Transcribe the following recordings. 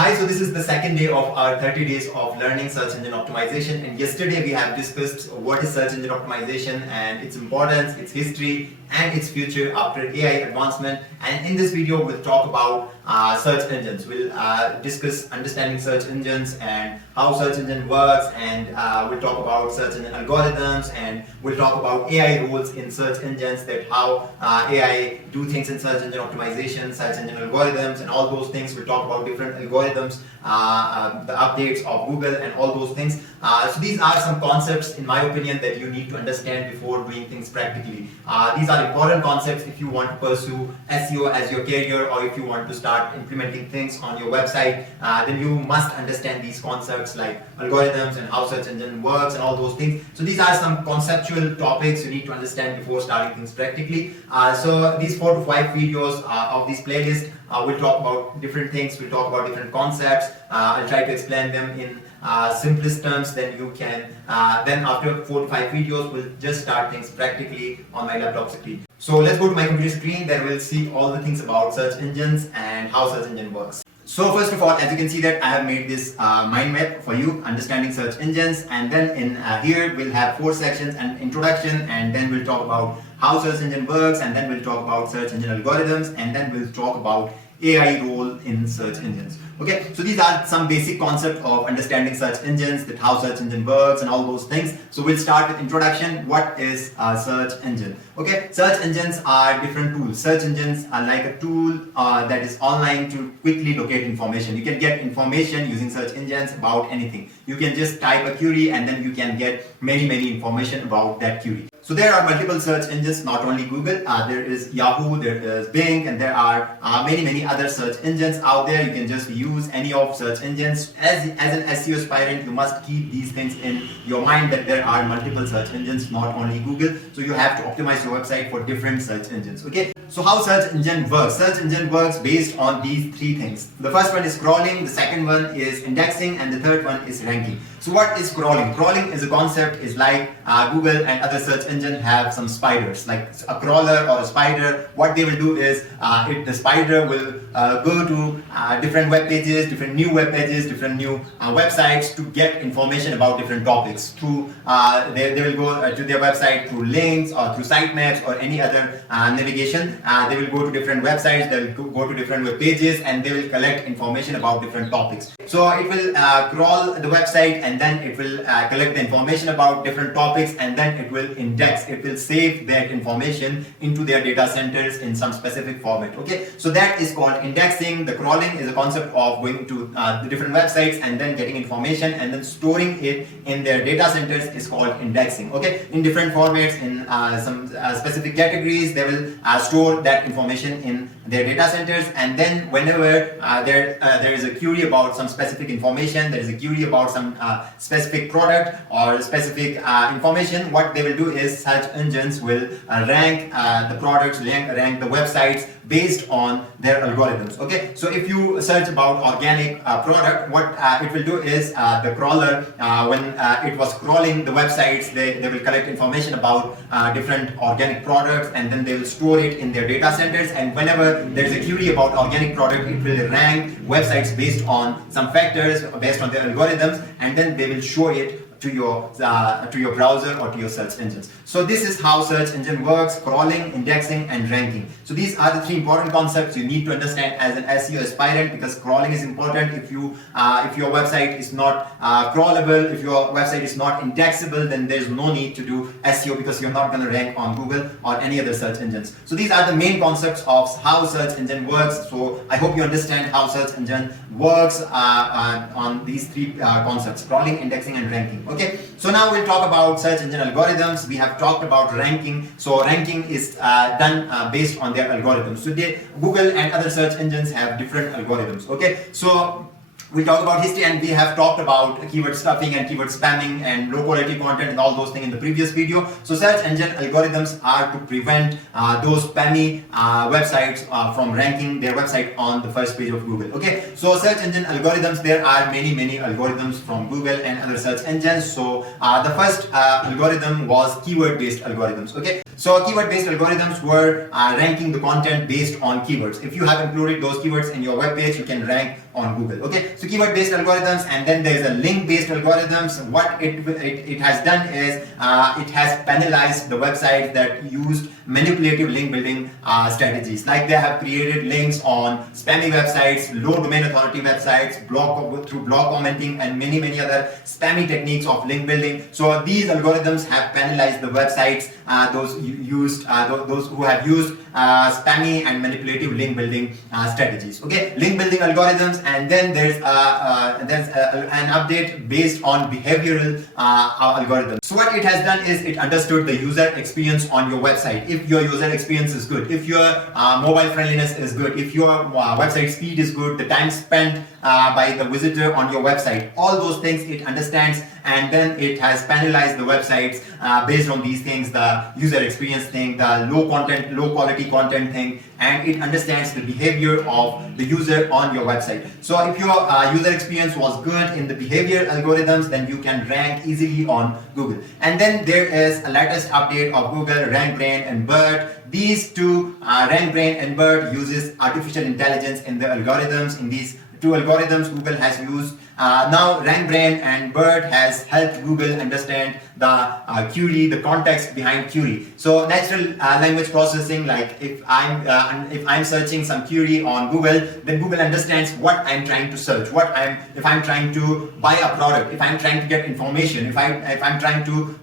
Hi, so this is the second day of our 30 days of learning search engine optimization, and yesterday we have discussed what is search engine optimization and its importance, its history and its future after AI advancement. And in this video we'll talk about search engines. We'll discuss understanding search engines and how search engine works, and we'll talk about search engine algorithms, and we'll talk about AI rules in search engines, that how AI do things in search engine optimization, search engine algorithms and all those things. We'll talk about different algorithms, the updates of Google and all those things. So these are some concepts, in my opinion, that you need to understand before doing things practically. These are important concepts if you want to pursue SEO as your career, or if you want to start implementing things on your website, then you must understand these concepts like algorithms and how search engine works and all those things. So these are some conceptual topics you need to understand before starting things practically. So these 4 to 5 videos of this playlist, we'll talk about different things, we'll talk about different concepts. I'll try to explain them in simplest terms, then you can then after 4 to 5 videos we'll just start things practically on my laptop screen. So let's go to my computer screen, there we'll see all the things about search engines and how search engine works. So first of all, as you can see that I have made this mind map for you, understanding search engines, and then in here we'll have 4 sections: an introduction, and then we'll talk about how search engine works, and then we'll talk about search engine algorithms, and then we'll talk about AI role in search engines. Okay, so these are some basic concepts of understanding search engines, that how search engine works and all those things. So we'll start with introduction. What is a search engine? Okay, search engines are different tools. Search engines are like a tool that is online to quickly locate information. You can get information using search engines about anything. You can just type a query and then you can get many information about that query. So there are multiple search engines, not only Google. There is Yahoo, there is Bing, and there are many other search engines out there. You can just use any of search engines. As an SEO aspirant, you must keep these things in your mind, that there are multiple search engines, not only Google. So you have to optimize your website for different search engines. Okay. So how search engine works? Search engine works based on these 3 things. The first one is crawling, the second one is indexing, and the third one is ranking. So what is crawling? Crawling is a concept, is like Google and other search engines have some spiders, like a crawler or a spider. What they will do is the spider will go to different web pages, different new web pages, different new websites to get information about different topics. Through they will go to their website through links or through sitemaps or any other navigation. They will go to different websites, they will go to different web pages, and they will collect information about different topics. So it will crawl the website, and then it will collect the information about different topics, and then it will index. It will save that information into their data centers in some specific format. Okay, so that is called indexing. The crawling is a concept of going to the different websites and then getting information and then storing it in their data centers is called indexing. Okay, in different formats, in some specific categories, they will store that information in their data centers, and then whenever there is a query about some specific information, there is a query about some specific product or specific information, what they will do is search engines will rank the products, rank the websites based on their algorithms. Okay, so if you search about organic product, what it will do is the crawler, when it was crawling the websites, they will collect information about different organic products, and then they will store it in their data centers, and whenever there is a query about organic product, it will rank websites based on some factors, based on their algorithms, and then they will show it to your browser or to your search engines. So this is how search engine works: crawling, indexing and ranking. So these are the 3 important concepts you need to understand as an SEO aspirant, because crawling is important. If your website is not crawlable, if your website is not indexable, then there's no need to do SEO, because you're not going to rank on Google or any other search engines. So these are the main concepts of how search engine works. So I hope you understand how search engine works on these 3 concepts: crawling, indexing and ranking. Okay, so now we'll talk about search engine algorithms. We have talked about ranking. So ranking is done based on their algorithms. So Google and other search engines have different algorithms. Okay, so we talk about history, and we have talked about keyword stuffing and keyword spamming and low quality content and all those things in the previous video. So search engine algorithms are to prevent those spammy websites from ranking their website on the first page of Google. Okay, so search engine algorithms, there are many algorithms from Google and other search engines. So the first algorithm was keyword based algorithms. Okay, So keyword-based algorithms were ranking the content based on keywords. If you have included those keywords in your web page, you can rank on Google. Okay, so keyword-based algorithms, and then there's a link-based algorithms. What it has done is it has penalized the websites that used manipulative link building strategies. Like they have created links on spammy websites, low domain authority websites, through blog commenting, and many other spammy techniques of link building. So these algorithms have penalized the websites those who have used spammy and manipulative link building strategies. Okay, link building algorithms, and then there's an update based on behavioral algorithms. So what it has done is it understood the user experience on your website. If your user experience is good, if your mobile friendliness is good, if your website speed is good, the time spent by the visitor on your website, all those things it understands, and then it has penalized the websites based on these things, the user experience thing, the low quality content thing, and it understands the behavior of the user on your website. So if your user experience was good in the behavior algorithms, then you can rank easily on Google. And then there is a latest update of Google, RankBrain and Bert. These two, RankBrain and Bert, uses artificial intelligence in the algorithms. In these two algorithms Google has used. Now RankBrain and Bert has helped Google understand the query, the context behind query. So natural language processing, like if I'm searching some query on Google, then Google understands what I'm trying to search, if I'm trying to buy a product, if I'm trying to get information, if I'm trying to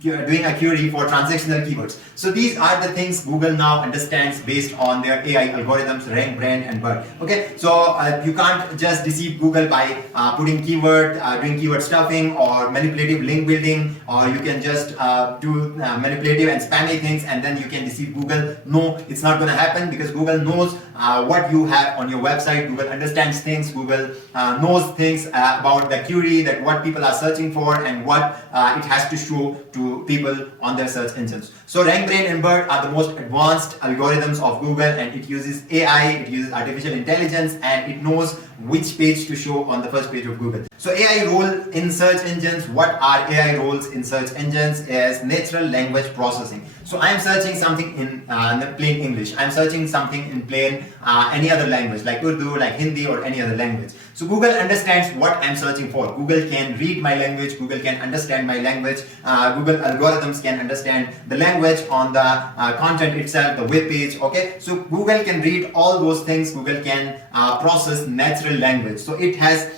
doing a query for transactional keywords. So these are the things Google now understands based on their AI algorithms, RankBrain and Bert. Okay, so you can't just deceive Google by putting doing keyword stuffing or manipulative link building, or you can just do manipulative and spammy things and then you can deceive Google. No, it's not going to happen, because Google knows what you have on your website. Google understands things. Google knows things about the query, that what people are searching for and what it has to show to people on their search engines. So RankBrain and Bert are the most advanced algorithms of Google, and it uses AI, it uses artificial intelligence, and it knows which page to show on the first page of Google. So AI role in search engines. What are AI roles in search engines? Is natural language processing. So I'm searching something in plain English. I'm searching something in plain any other language, like Urdu, like Hindi, or any other language. So Google understands what I'm searching for. Google can read my language. Google can understand my language. Google algorithms can understand the language on the content itself, the web page. Okay, so Google can read all those things. Google can process natural language. So it has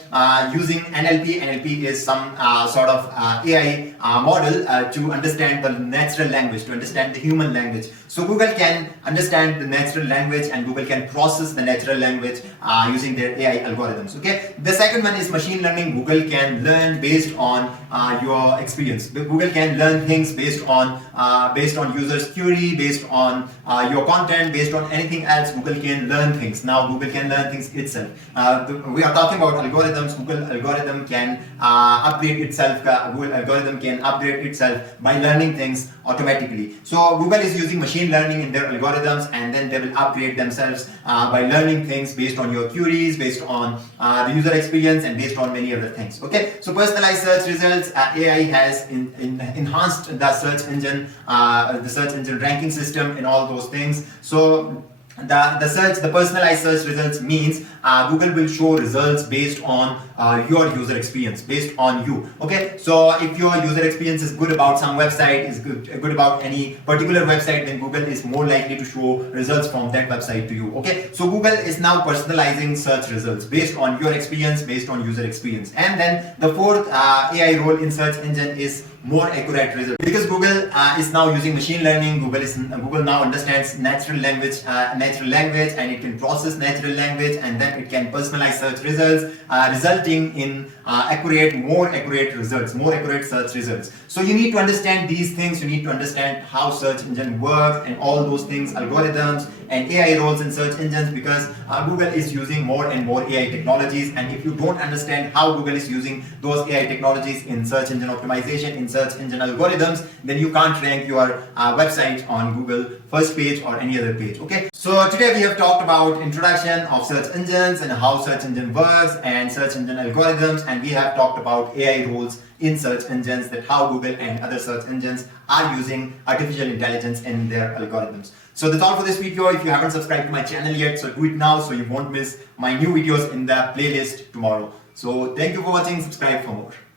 using NLP. NLP is some sort of AI model to understand the natural language, to understand the human language. So Google can understand the natural language, and Google can process the natural language using their AI algorithms. Okay. The second one is machine learning. Google can learn based on your experience. Google can learn things based on users' query, based on your content, based on anything else. Google can learn things. Now Google can learn things itself. We are talking about algorithms. Google algorithm can upgrade itself. Google algorithm can upgrade itself by learning things automatically. So Google is using machine learning in their algorithms, and then they will upgrade themselves by learning things based on your queries, based on the user experience, and based on many other things. Okay, so personalized search results. AI has enhanced the search engine ranking system in all those things. So the personalized search results means Google will show results based on your user experience, based on you. Okay, so if your user experience is good about some website, is good about any particular website, then Google is more likely to show results from that website to you. Okay, so Google is now personalizing search results based on your experience, based on user experience. And then the fourth AI role in search engine is more accurate results, because Google is now using machine learning. Google now understands natural language, and it can process natural language, and then it can personalize search results, resulting in more accurate search results. So you need to understand these things. You need to understand how search engine works and all those things, algorithms and AI roles in search engines, because Google is using more and more AI technologies. And if you don't understand how Google is using those AI technologies in search engine optimization, in search engine algorithms, then you can't rank your website on Google first page or any other page. Okay, so today we have talked about introduction of search engines and how search engine works and search engine algorithms, and we have talked about AI roles in search engines, that how Google and other search engines are using artificial intelligence in their algorithms. So that's all for this video. If you haven't subscribed to my channel yet, so do it now so you won't miss my new videos in the playlist tomorrow. So thank you for watching. Subscribe for more.